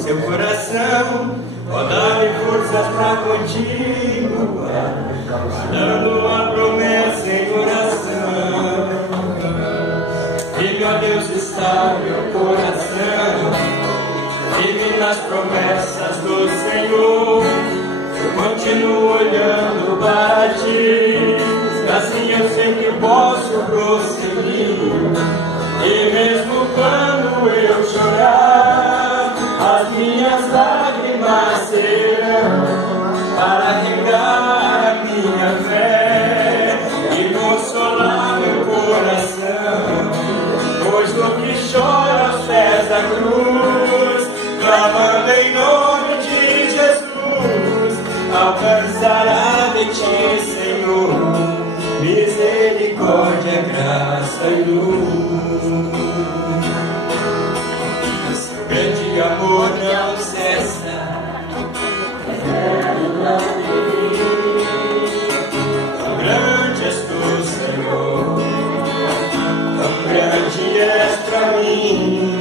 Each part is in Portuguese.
seu coração, ó, dá-me forças para continuar, dando a promessa em oração. Firme, ó Deus, está meu coração, firme nas promessas do Senhor. Eu continuo olhando para ti, assim eu sei que posso prosseguir. E mesmo quando eu chorar, as minhas lágrimas serão para regar a minha fé e consolar meu coração. Pois o que chora aos pés da cruz, clamando em nome de Jesus, alcançará de ti, Senhor, misericórdia, graça e luz. Seu grande amor não cessa, tão grande és tu, Senhor, tão grande és pra mim.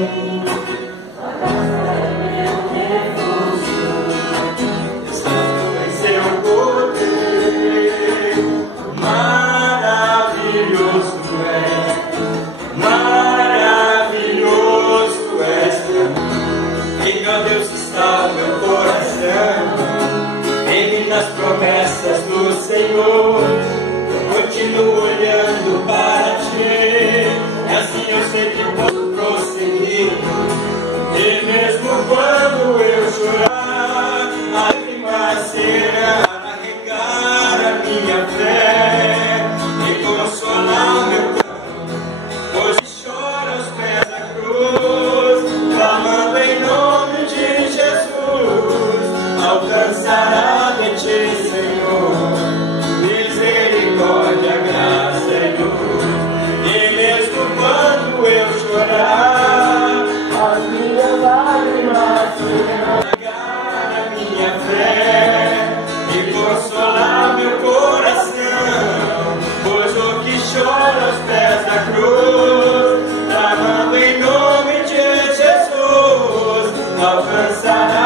Nas promessas do Senhor, eu continuo olhando para ti, e assim eu sei que posso prosseguir. E mesmo quando eu chorar, a lágrima será para regar a minha fé e consolar meu coração. Pois chora aos pés da cruz, clamando em nome de Jesus, alcançará Senhor, misericórdia, graça e luz. E mesmo quando eu chorar, as minhas lágrimas serão regar a minha fé e consolar meu coração. Pois o que chora aos pés da cruz, clamando em nome de Jesus, alcançará